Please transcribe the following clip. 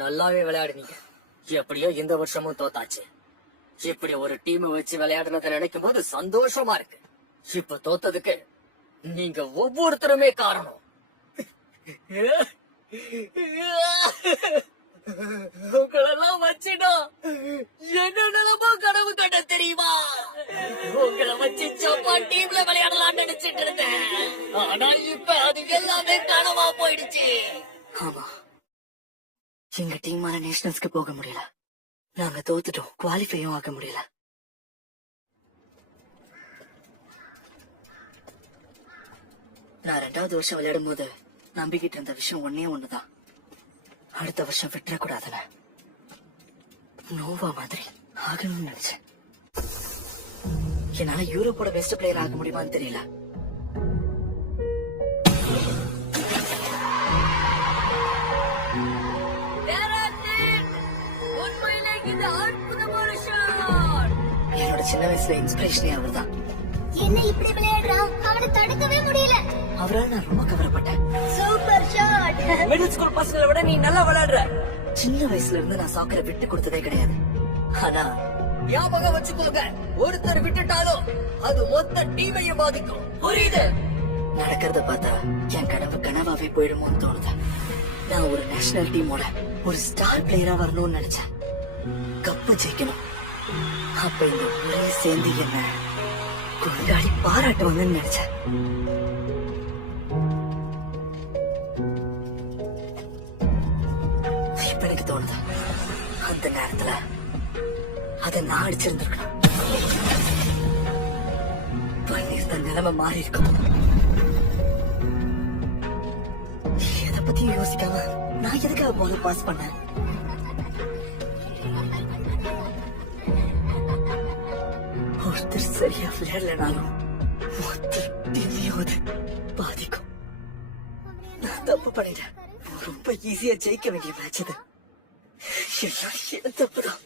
நல்லாவே விளையாடுனீங்க. எப்படியோ இந்த வருஷமும் தோத்தாச்சு. இப்படி ஒரு டீம் வச்சு விளையாடுனதை நினைக்கும் போது சந்தோஷமா இருக்கு. இப்ப தோத்ததுக்கு நீங்க ஒவ்வொருத்தருமே காரணம். உங்களெல்லாம் வச்சுடா என்ன நிலமா கனவு கண்ட தெரியுமா? உங்களை வச்சு ஜப்பான் டீம்ல விளையாடலாம்னு நினைச்சிட்டு இருந்தேன். ஆனா இப்ப அது எல்லாமே கனவா போயிடுச்சு. ஆமா, எங்க டீமால நேஷனல்ஸ்க்கு போக முடியல. நாங்க தோத்துட்டோம். குவாலிஃபையும் ஆக முடியல. நான் 2வது வருஷம் விளையாடும் போது நம்பிக்கிட்டு இருந்த விஷயம் ஒன்னே ஒண்ணுதான். அடுத்த வருஷம் விட்டுறக்கூடாதுன்னு. நோவா மாதிரி ஆகணும்னு நினைச்சேன். என்னால யூரோப்போட பெஸ்ட் பிளேயர் ஆக முடியுமான்னு தெரியல. என்னோட சின்ன வயசுல இன்ஸ்பிரேஷனே அவர்தான். என்ன இப்படி விளையாடுறா? அவனை தடுக்கவே முடியல. அவரால் நான் ரொம்ப கவலைப்பட்டேன். Super shot. மிடில் ஸ்கூல் பசங்களை விட நீ நல்லா விளையாடுற. சின்ன வயசுல இருந்து நான் சாக்கரை விட்டு கொடுத்ததே கிடையாது. ஆனா ஞாபகம் வச்சுக்கோங்க, ஒருத்தர் விட்டுட்டாலும் அது மொத்த டீமையும் பாதிக்கும். புரியுது? நடக்கிறத பார்த்தா என் கனவு கனவாவே போயிடுமோன்னு தோணுது. நான் ஒரு நேஷனல் டீமோட ஒரு ஸ்டார் பிளேயரா வரணும்னு நினைச்சேன். கப்பு ஜெயிக்கணும். அப்ப இந்த ஊரே சேர்ந்து என்ன கொண்டாடி பாராட்டுவாங்கன்னு நினைச்சேன். இப்ப எனக்கு தோணுது, அந்த நேரத்துல அத நான் அடிச்சிருந்திருக்கணும். பண்ணிருந்த நிலைமை மாறி இருக்கும். எதை பத்தியும் யோசிக்காம நான் எதுக்காக பால் பாஸ் பண்ணேன்? ஒருத்தர் சரியா விளையாடலனாலும் மொத்த டீமையும் அது பாதிக்கும். நான் தப்பு பண்ணிட்டேன். ரொம்ப ஈஸியா ஜெயிக்க வேண்டிய மேட்ச் அது. எல்லாம் என் தப்புதான்.